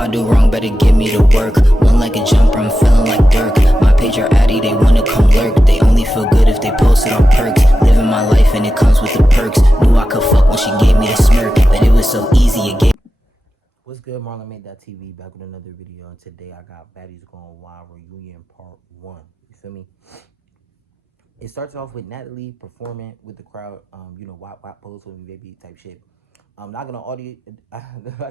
I do wrong, better give me the work. One like a jumper, I'm feeling like Dirk. My page are addy, they wanna come lurk. They only feel good if they post it on perks. Living my life and it comes with the perks. Knew I could fuck when she gave me the smirk, but it was so easy, it gave. What's good, MarlonmadethatTV, back with another video, and today I got Baddies Going Wild Reunion Part 1. You feel me? It starts off with Natalie performing with the crowd, you know, wap pose with me baby type shit. I'm not gonna audio, I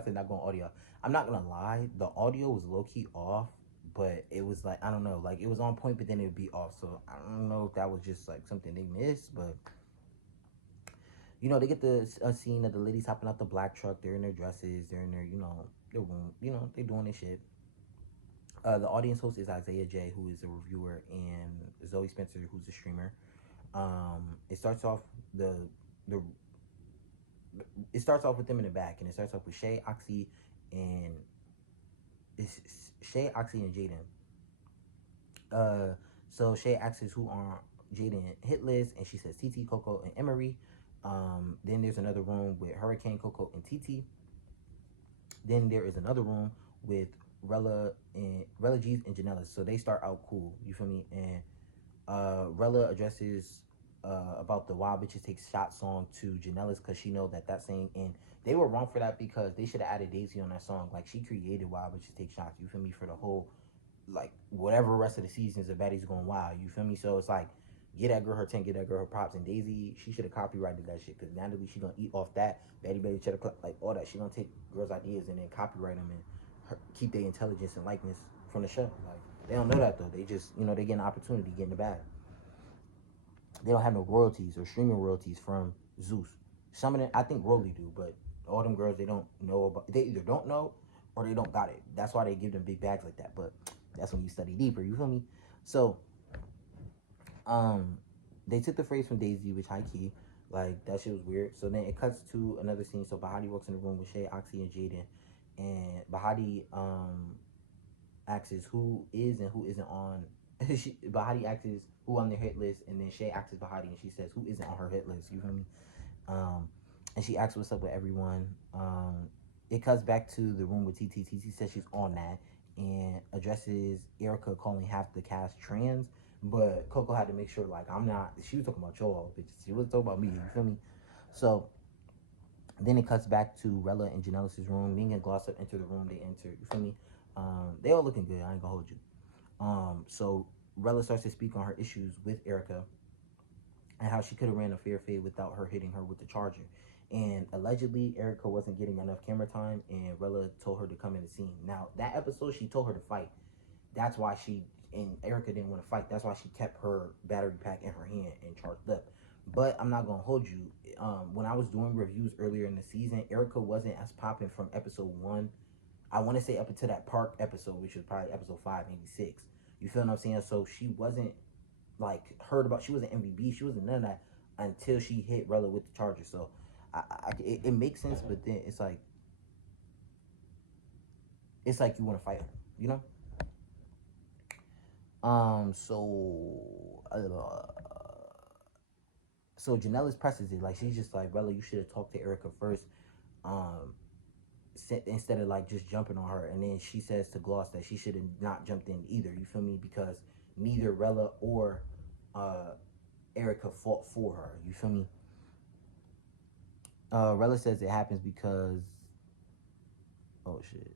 said not gonna audio. I'm not gonna lie, the audio was low-key off, but it was like, I don't know, like it was on point, but then it would be off, so I don't know if that was just like something they missed, but you know, they get the scene of the ladies hopping out the black truck. They're in their dresses. They're in their, you know, their room. You know, they're doing their shit. The audience host is Isaiah J, who is a reviewer, and Zoe Spencer, who's a streamer. It starts off it starts off with them in the back, and it starts off with Shay, Oxy, and Jaden. So Shay asks who are Jaden hit list, and she says TT, Coco, and Emery. Then there's another room with Hurricane, Coco, and TT. Then there is another room with Rella G's and Janela. So they start out cool, you feel me? And Rella addresses about the Wild Bitches Take Shots song to Janela's, because she know that saying, and they were wrong for that, because they should have added Daisy on that song. Like, she created Wild Bitches Take Shots, you feel me, for the whole, like, whatever rest of the seasons of Baddies Going Wild, you feel me? So it's like, get that girl her 10, get that girl her props. And Daisy, she should have copyrighted that shit, because Natalie, she gonna eat off that. Betty, cheddar, like all that. She gonna take girls' ideas and then copyright them and keep their intelligence and likeness from the show. Like, they don't know that though. They just, you know, they get an opportunity, get in the bag. They don't have no royalties or streaming royalties from Zeus. Some of them, I think Rolly do, but all them girls, they don't know about. They either don't know or they don't got it. That's why they give them big bags like that. But that's when you study deeper. You feel me? So, they took the phrase from Daisy, which high key, like, that shit was weird. So then it cuts to another scene. So Bahati walks in the room with Shay, Oxy, and Jaden, and Bahati asks who is and who isn't on. Bahati asks who on their hit list, and then Shay asks Bahati, and she says who isn't on her hit list. You feel me? And she asks what's up with everyone. It cuts back to the room with TT. TT says she's on that and addresses Erica calling half the cast trans. But Coco had to make sure, like, I'm not, she was talking about y'all, bitches. She was talking about me, you feel me? So, then it cuts back to Rella and Janellis' room. Ming and Gloss Up enter the room. They enter, you feel me? They all looking good, I ain't gonna hold you. So, Rella starts to speak on her issues with Erica and how she could have ran a fair fade without her hitting her with the charger. And allegedly, Erica wasn't getting enough camera time, and Rella told her to come in the scene. Now, that episode, she told her to fight. That's why and Erica didn't want to fight. That's why she kept her battery pack in her hand and charged up. But I'm not gonna hold you. When I was doing reviews earlier in the season, Erica wasn't as popping from episode 1. I want to say up until that park episode, which was probably episode 5, maybe 6. You feel what I'm saying? So she wasn't like heard about. She wasn't MVB. She wasn't none of that until she hit Rella with the charger. So it makes sense, but then it's like you want to fight her, you know? So Janellis presses it, like, she's just like, Rella, you should have talked to Erica first, instead of like just jumping on her. And then she says to Gloss that she should have not jumped in either, you feel me, because neither Rella or Erica fought for her, you feel me. Rella says it happens because, oh shit.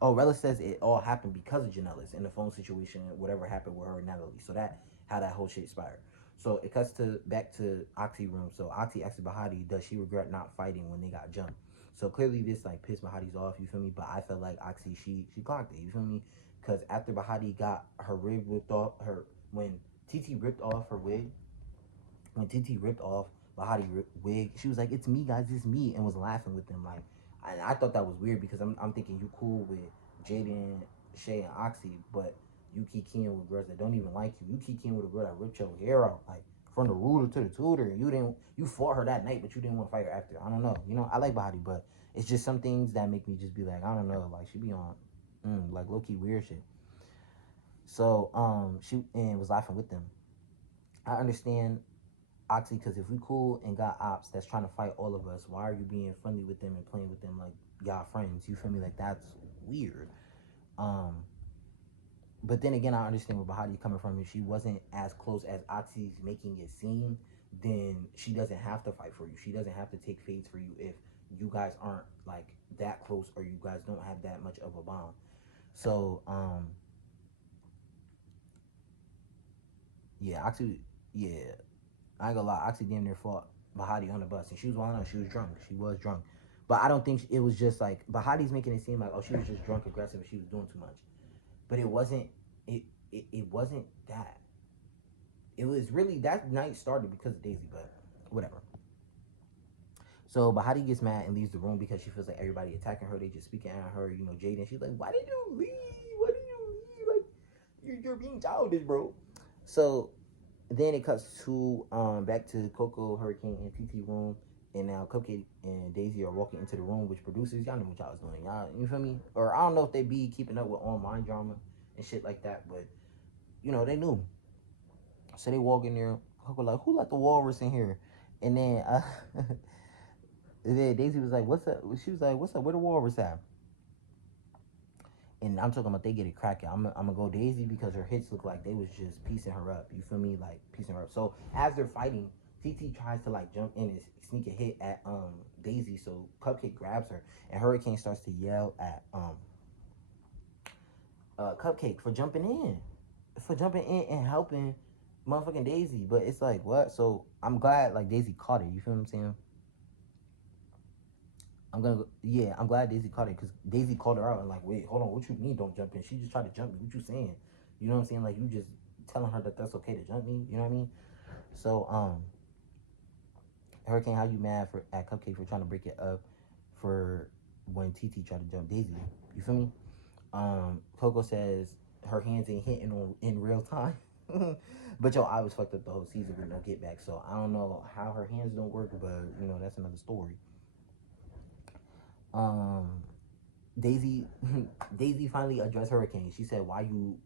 Oh, Rella says it all happened because of Janellis and the phone situation, whatever happened with her and Natalie. So that, how that whole shit expired. So it cuts back to Oxy room. So Oxy asks Bahati, does she regret not fighting when they got jumped? So clearly this like pissed Bahati's off, you feel me? But I felt like Oxy, she clocked it, you feel me? Because after Bahati got her wig ripped off, when TT ripped off her wig, when TT ripped off Bahati wig, she was like, it's me guys, it's me, and was laughing with them. Like, I thought that was weird, because I'm thinking you cool with Jaden, Shay, and Oxy, but you keep keying with girls that don't even like you. You keep keying with a girl that ripped your hair out, like, from the rooter to the tutor, and you fought her that night, but you didn't want to fight her after. I don't know. You know, I like Bahati, but it's just some things that make me just be like, I don't know, like, she be on, like, low-key weird shit. So, she was laughing with them. I understand Oxy, because if we cool and got ops that's trying to fight all of us, why are you being friendly with them and playing with them like y'all friends. You feel me? Like, that's weird. But then again, I understand where Bahati coming from. If she wasn't as close as Oxy's making it seem, then she doesn't have to fight for you. She doesn't have to take fades for you if you guys aren't like that close or you guys don't have that much of a bond. So, yeah, Oxy, yeah, I ain't gonna lie, Oxy damn near fought Bahati on the bus, and she was wild out. She was drunk. She was drunk, but I don't think it was just like Bahati's making it seem like, oh, she was just drunk, aggressive, and she was doing too much. But it wasn't. It wasn't that. It was really, that night started because of Daisy, but whatever. So Bahati gets mad and leaves the room because she feels like everybody attacking her. They just speaking at her. You know, Jaden. She's like, "Why did you leave? Why did you leave? Like, you're being childish, bro." So then it cuts to back to Coco, Hurricane, and TT room, and now Cupcake and Daisy are walking into the room. Which producers, y'all know what y'all was doing, y'all. You feel me? Or I don't know if they be keeping up with online drama and shit like that, but you know they knew. So they walk in there. Coco like, who let the walrus in here? And then then Daisy was like, what's up? She was like, what's up? Where the walrus at? And I'm talking about they get it cracking. I'm gonna go Daisy because her hits look like they was just piecing her up. You feel me? Like piecing her up. So as they're fighting, TT tries to like jump in and sneak a hit at Daisy. So Cupcake grabs her, and Hurricane starts to yell at Cupcake for jumping in and helping motherfucking Daisy. But it's like, what? So I'm glad like Daisy caught it. You feel what I'm saying? I'm glad Daisy caught it because Daisy called her out and like, wait, hold on, what you mean don't jump in? She just tried to jump me. What you saying? You know what I'm saying? Like, you just telling her that that's okay to jump me. You know what I mean? So Hurricane, how you mad for at Cupcake for trying to break it up for when TT tried to jump Daisy? You feel me? Coco says her hands ain't hitting on in real time. But yo, I was fucked up the whole season with no get back. So I don't know how her hands don't work, but you know that's another story. Um, Daisy Daisy finally addressed Hurricane. She said, why you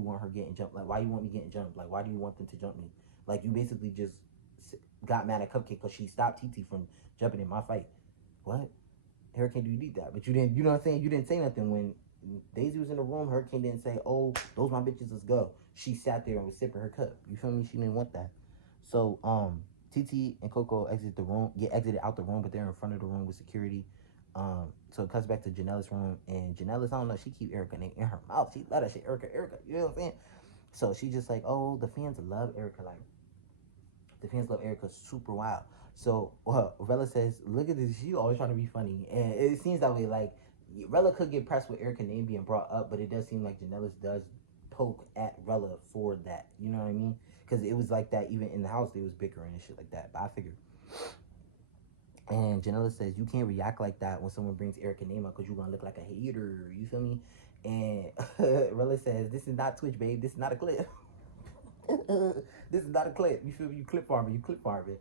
want her getting jumped? Like, why you want me getting jumped? Like, why do you want them to jump me? Like, you basically just got mad at Cupcake because she stopped TT from jumping in my fight. What? Hurricane, do you need that? But you didn't, you know what I'm saying? You didn't say nothing when Daisy was in the room. Hurricane didn't say, oh, those my bitches, let's go. She sat there and was sipping her cup. You feel me? She didn't want that. So, TT and Coco get exited out the room, but they're in front of the room with security. So it cuts back to Janelle's room, and Janelle's, I don't know, she keep Erica name in her mouth. She let that shit, Erica, you know what I'm saying? So she just like, oh, the fans love Erica, like, the fans love Erica super wild. So Rella says, look at this, she always trying to be funny, and it seems that way, like, Rella could get pressed with Erica name being brought up, but it does seem like Janelle's does poke at Rella for that, you know what I mean? Because it was like that even in the house, they was bickering and shit like that, but I figured. And Janella says, you can't react like that when someone brings Erica name up because you're going to look like a hater. You feel me? And Rella says, this is not Twitch, babe. This is not a clip. This is not a clip. You feel me? You clip farming. You clip farming.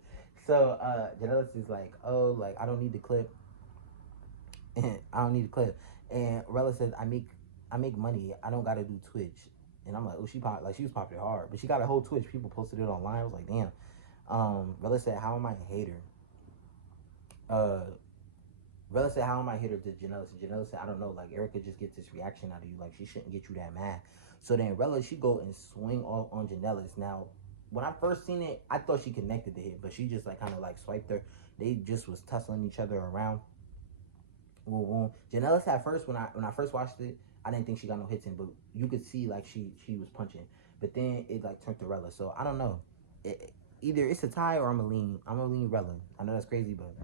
So Janella says, like, oh, like, I don't need the clip. I don't need the clip. And Rella says, I make money. I don't got to do Twitch. And I'm like, oh, she was popular hard. But she got a whole Twitch. People posted it online. I was like, damn. Rella said, how am I a hater? Rella said, how am I a hater to Janella? So Janella said, I don't know, like, Erica just gets this reaction out of you, like, she shouldn't get you that mad. So then Rella, she go and swing off on Janella's. Now, when I first seen it, I thought she connected the hit, but she just, like, kind of, like, swiped her. They just was tussling each other around. Boom, boom. Janella's at first, when I first watched it, I didn't think she got no hits in, but you could see, like, she was punching. But then it, like, turned to Rella. So, I don't know. Either it's a tie or I'm a lean Rella. I know that's crazy, but...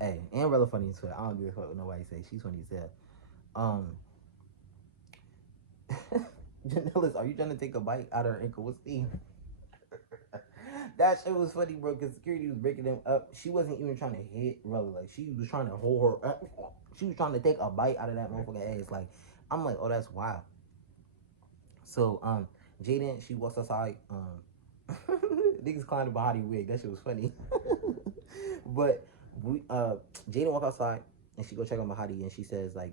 Hey, and Rella funny as fuck. I don't give a fuck what nobody say. She's funny as hell. Janella's, are you trying to take a bite out of her ankle? What's the... That shit was funny, bro, because security was breaking them up. She wasn't even trying to hit Rella. Like, she was trying to hold her up. She was trying to take a bite out of that motherfucking ass. Like, I'm like, oh, that's wild. So, Jaden, she walks outside. Niggas climbed the body wig. That shit was funny. But... Jaden walk outside and she go check on Mahadi and she says, like,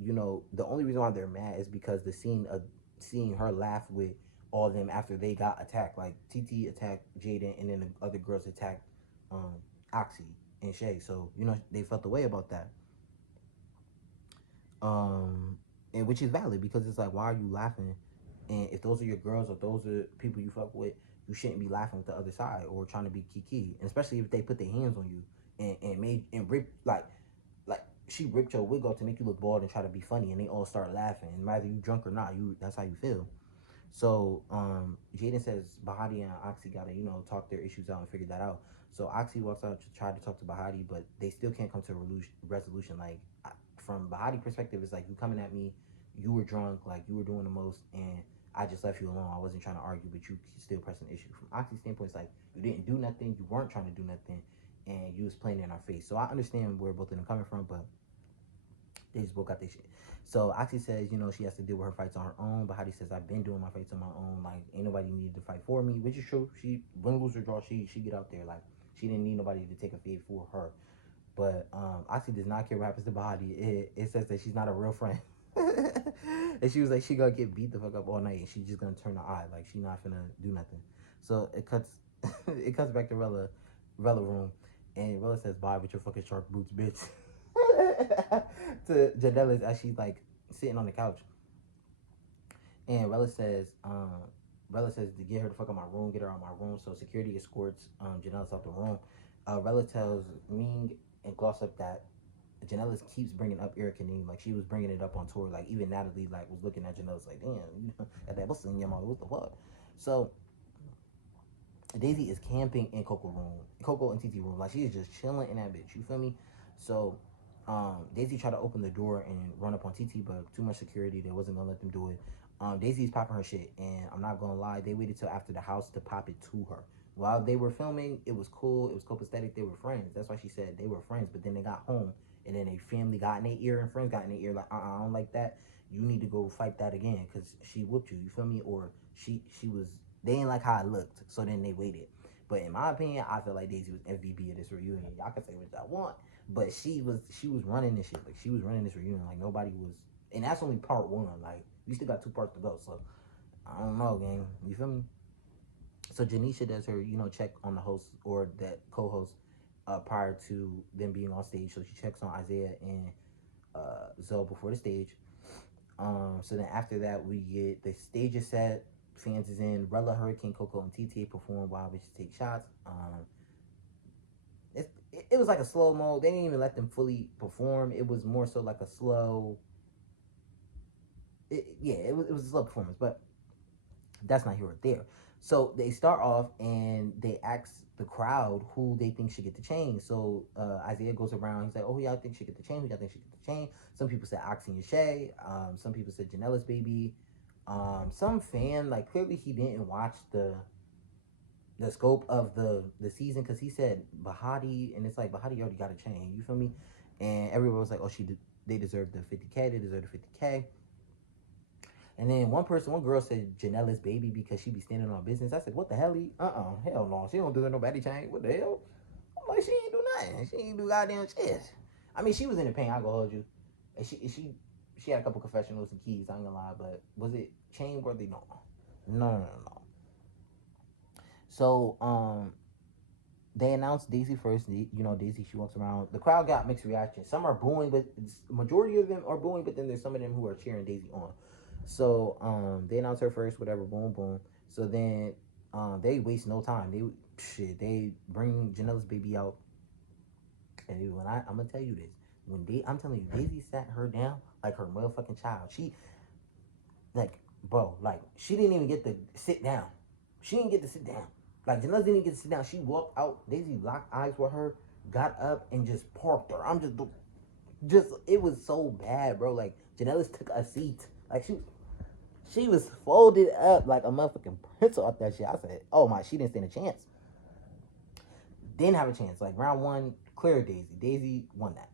you know, the only reason why they're mad is because the scene of seeing her laugh with all of them after they got attacked. Like, TT attacked Jaden and then the other girls attacked Oxy and Shay. So, you know, they felt the way about that. And which is valid because it's like, why are you laughing? And if those are your girls or those are people you fuck with, you shouldn't be laughing with the other side or trying to be kiki. And especially if they put their hands on you and made and rip like she ripped your wig off to make you look bald and try to be funny, and they all start laughing. And whether you drunk or not, that's how you feel. So Jaden says Bahati and Oxy gotta, talk their issues out and figure that out. So Oxy walks out to try to talk to Bahati, but they still can't come to a resolution. Like, from Bahati perspective, it's like, you coming at me, you were drunk, like you were doing the most, and I just left you alone. I wasn't trying to argue, but you still pressing the issue. From Oxy's standpoint, it's like, you didn't do nothing, you weren't trying to do nothing, and you was playing in our face. So I understand where both of them coming from, but they just both got their shit. So Oxy says, she has to deal with her fights on her own. But Hadi says, I've been doing my fights on my own. Like, ain't nobody needed to fight for me, which is true. She win, lose, or draw. She get out there. Like, she didn't need nobody to take a fade for her. But Oxy does not care what happens to Bahati. It says that she's not a real friend. And she was like, she gonna get beat the fuck up all night, and she's just gonna turn the eye. Like, she not gonna do nothing. So it cuts it cuts back to Rella room, and Rella says, bye with your fucking shark boots, bitch. To Janela's as she's like sitting on the couch. And Rella says to get her the fuck out of my room, get her out of my room. So security escorts Janela's out the room. Rella tells Ming and Glossop that Janela's keeps bringing up Eric and Ning, like she was bringing it up on tour. Like, even Natalie like was looking at Janela's like, damn, at that what's in your mouth, what the fuck? So Daisy is camping in Coco and TT room. Like, she is just chilling in that bitch. You feel me? So Daisy tried to open the door and run up on TT, but too much security. They wasn't gonna let them do it. Daisy's popping her shit, and I'm not gonna lie, they waited till after the house to pop it to her. While they were filming, it was cool. It was copacetic. They were friends. That's why she said they were friends. But then they got home, and then their family got in their ear, and friends got in their ear. Like, I don't like that. You need to go fight that again, because she whooped you. You feel me? Or she was. They didn't like how it looked, so then they waited. But in my opinion, I feel like Daisy was MVP of this reunion. Y'all can say what y'all want, but she was running this shit. Like, she was running this reunion. Like, nobody was, and that's only part one. Like, we still got 2 parts to go. So I don't know, gang. You feel me? So Janisha does her, check on the host or that co-host prior to them being on stage. So she checks on Isaiah and Zoe before the stage. So then after that, we get the stage is set, fans is in, Rella, Hurricane, Coco, and TTA perform while bitches take shots. It was like a slow mo. They didn't even let them fully perform. It was more so like a slow. It was a slow performance, but that's not here or there. So they start off and they ask the crowd who they think should get the chain. So Isaiah goes around. He's like, "Oh, who y'all think should get the chain? Who y'all think should get the chain?" Some people said Oxy and Shay. Some people said Janela's baby. Some fan, like, clearly he didn't watch the scope of the season, because he said Bahati, and it's like, Bahati already got a chain. You feel me? And everyone was like, "Oh, they deserve the 50K. They deserve the 50K." And then one girl said Janela's baby because she be standing on business. I said, what the hell? Hell no. She don't do nobody chain. What the hell? I'm like, she ain't do nothing. She ain't do goddamn shit. I mean, she was in the pain, I'll go hold you. And she had a couple confessionals and keys, I ain't gonna lie, but was it chain worthy? No. So, they announced Daisy first. Daisy, she walks around. The crowd got mixed reactions. Some are booing, but majority of them are booing, but then there's some of them who are cheering Daisy on. So they announced her first, whatever, boom, boom. So then they waste no time. They bring Janela's baby out. And I'm gonna tell you this. I'm telling you, Daisy sat her down like her motherfucking child. She didn't even get to sit down. She didn't get to sit down. Like, Janela didn't even get to sit down. She walked out. Daisy locked eyes with her, got up, and just parked her. It was so bad, bro. Like, Janela took a seat. Like, she was folded up like a motherfucking pencil off that shit. I said, oh my, she didn't stand a chance. Didn't have a chance. Like, round one, clear Daisy. Daisy won that.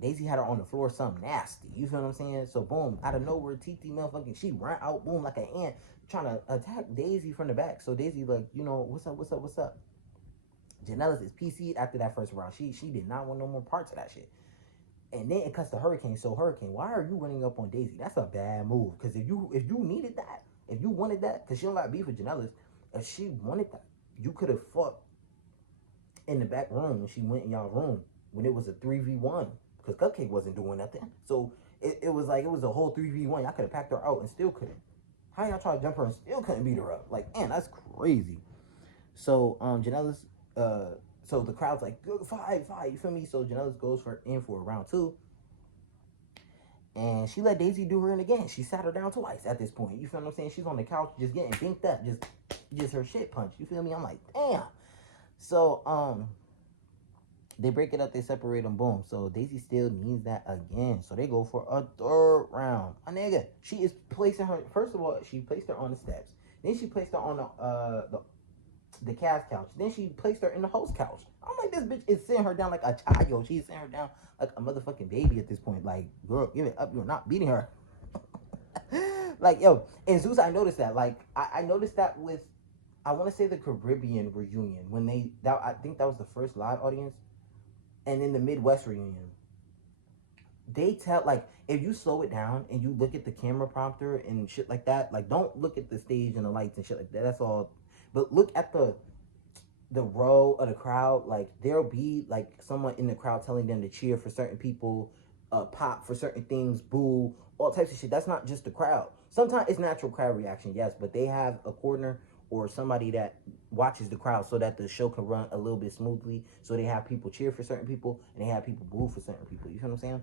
Daisy had her on the floor, something nasty. You feel what I'm saying? So, boom, out of nowhere, TT motherfucking, she ran out, boom, like an ant, trying to attack Daisy from the back. So, Daisy, like, what's up? Janela's is PC'd after that first round. She did not want no more parts of that shit. And then it cuts to Hurricane. So, Hurricane, why are you running up on Daisy? That's a bad move. Because if you needed that, if you wanted that, because she don't got beef with Janela's, if she wanted that, you could have fought in the back room when she went in y'all room when it was a 3v1. Because Cupcake wasn't doing nothing. So, it was like, it was a whole 3v1. Y'all could have packed her out and still couldn't. How y'all try to jump her and still couldn't beat her up? Like, man, that's crazy. So, Janela's, so the crowd's like, fight, you feel me? So Janela's goes in for round 2. And she let Daisy do her in again. She sat her down twice at this point. You feel what I'm saying? She's on the couch just getting binked up. Just her shit punched. You feel me? I'm like, damn. So, they break it up. They separate them. Boom. So Daisy still needs that again. So they go for a 3rd round. My nigga, she is placing her. First of all, she placed her on the steps. Then she placed her on the cast couch. Then she placed her in the host couch. I'm like, this bitch is sitting her down like a child. She's sitting her down like a motherfucking baby at this point. Like, girl, give it up. You're not beating her. Like, yo, and Zeus, I noticed that. Like, I noticed that with, I want to say the Caribbean reunion when I think that was the first live audience, and in the Midwest reunion, they tell, like, if you slow it down and you look at the camera prompter and shit like that, like, don't look at the stage and the lights and shit like that. That's all. But look at the row of the crowd. Like, there'll be like someone in the crowd telling them to cheer for certain people, pop for certain things, boo, all types of shit. That's not just the crowd. Sometimes it's natural crowd reaction, yes, but they have a coordinator or somebody that watches the crowd so that the show can run a little bit smoothly. So they have people cheer for certain people and they have people boo for certain people. You feel what I'm saying?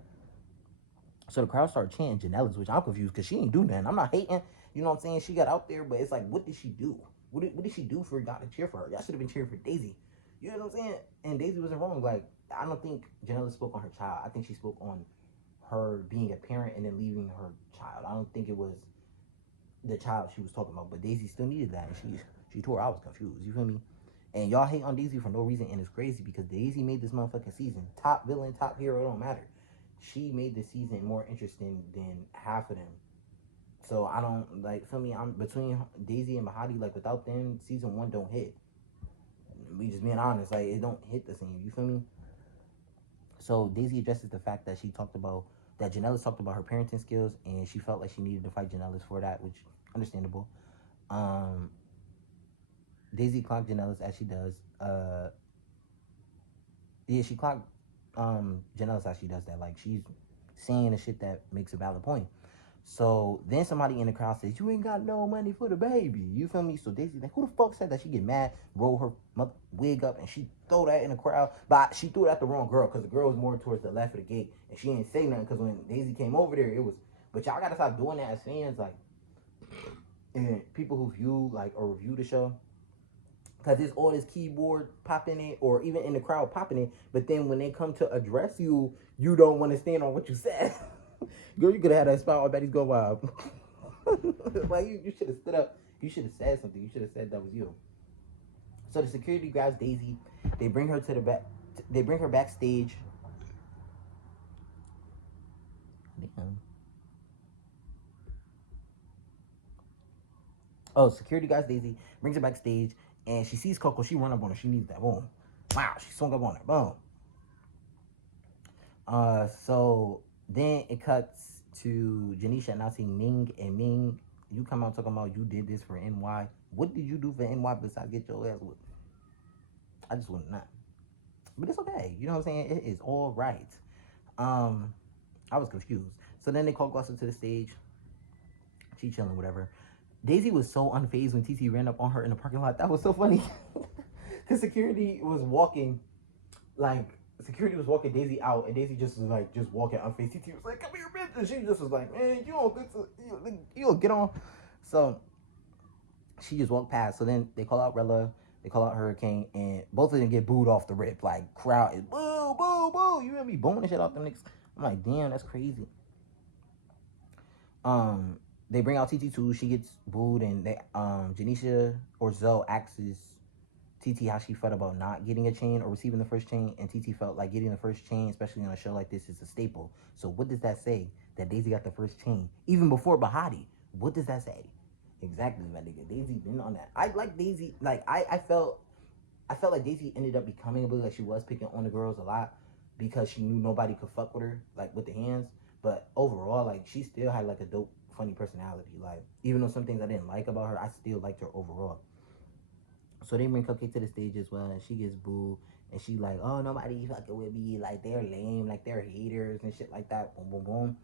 So the crowd started chanting Janela's, which I'm confused because she ain't do nothing. I'm not hating. You know what I'm saying? She got out there, but it's like, what did she do? What did she do for y'all to cheer for her? Y'all should have been cheering for Daisy. You know what I'm saying? And Daisy wasn't wrong. Like, I don't think Janela spoke on her child. I think she spoke on her being a parent and then leaving her child. I don't think it was the child she was talking about. But Daisy still needed that. And she tore. I was confused. You feel me? And y'all hate on Daisy for no reason. And it's crazy because Daisy made this motherfucking season. Top villain, top hero, it don't matter. She made the season more interesting than half of them. So I don't, like, feel me, I'm between Daisy and Bahati, like, without them, season 1 don't hit. We just being honest, like, it don't hit the same, you feel me? So Daisy addresses the fact that Janela's talked about her parenting skills, and she felt like she needed to fight Janela's for that, which, understandable. Daisy clocked Janela's as she does. She clocked Janela's as she does that. Like, she's saying the shit that makes a valid point. So then somebody in the crowd says, you ain't got no money for the baby. You feel me? So Daisy, like, who the fuck said that? She get mad, roll her wig up, and she throw that in the crowd. But she threw it at the wrong girl because the girl was more towards the left of the gate. And she didn't say nothing because when Daisy came over there, it was, but y'all got to stop doing that as fans. Like, and people who view, like, or review the show. Because there's all this keyboard popping it, or even in the crowd popping it. But then when they come to address you, you don't want to stand on what you said. Girl, you could have had that spot. I bet he's go wild. Like, you should have stood up. You should have said something. You should have said that was you. So the security grabs Daisy. They bring her to the back. They bring her backstage. Damn. Oh, security guys Daisy, brings her backstage, and she sees Coco. She run up on her. She needs that. Boom. Wow, she swung up on her. Boom. So then it cuts to Janisha announcing Ming, and Ming, you come out talking about you did this for NY. What did you do for NY besides get your ass whipped? I just wouldn't not. But it's okay. You know what I'm saying? It is all right. I was confused. So then they call Glossa to the stage. She chilling, whatever. Daisy was so unfazed when TT ran up on her in the parking lot. That was so funny. Because security was walking Daisy out, and Daisy just was like, just walking unfazed. TT was like, come here, bitch. And she just was like, man, you don't get on. So she just walked past. So then they call out Rella, they call out Hurricane, and both of them get booed off the rip. Like, crowd is boo, boo, boo. You hear me booing the shit off them niggas? I'm like, damn, that's crazy. They bring out TT too. She gets booed, and they Janisha or Zoe asks TT how she felt about not getting a chain or receiving the first chain, and TT felt like getting the first chain, especially on a show like this, is a staple. So what does that say? That Daisy got the first chain even before Bahati. What does that say? Exactly, my nigga. Daisy been on that. I like Daisy. Like, I felt like Daisy ended up becoming a bully. Like, she was picking on the girls a lot because she knew nobody could fuck with her, like, with the hands. But overall, like, she still had, like, a dope, funny personality. Like, even though some things I didn't like about her, I still liked her overall. So they bring Cupcake to the stage as well, and she gets booed, and she like, oh, nobody fucking with me, like, they're lame, like, they're haters and shit like that, boom, boom, boom.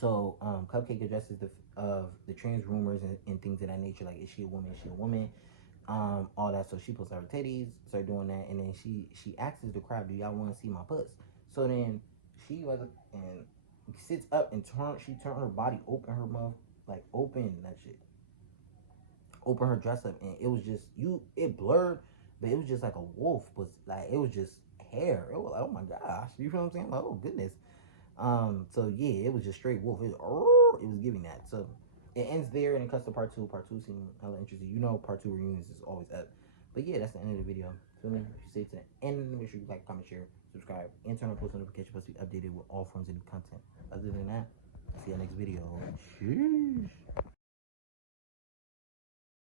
So Cupcake addresses the trans rumors and things of that nature, like is she a woman, is she a woman, all that. So she puts out her titties, start doing that, and then she asks the crowd, do y'all want to see my puss? So then she was and sits up and turned her body, open her mouth, like open that shit, open her dress up, and it was just it blurred, but it was just like a wolf, but like it was just hair. It was like, oh my gosh, you feel what I'm saying? Like, oh goodness. So yeah, it was just straight wolf. It was giving that. So it ends there and it cuts to part two. Part two seemed hella interesting. You know, part two reunions is always up. But yeah, that's the end of the video. So then, if you stay to the end, make sure you like, comment, share, subscribe, and turn on post notifications to be updated with all forms of new content. Other than that, see you next video. Sheesh.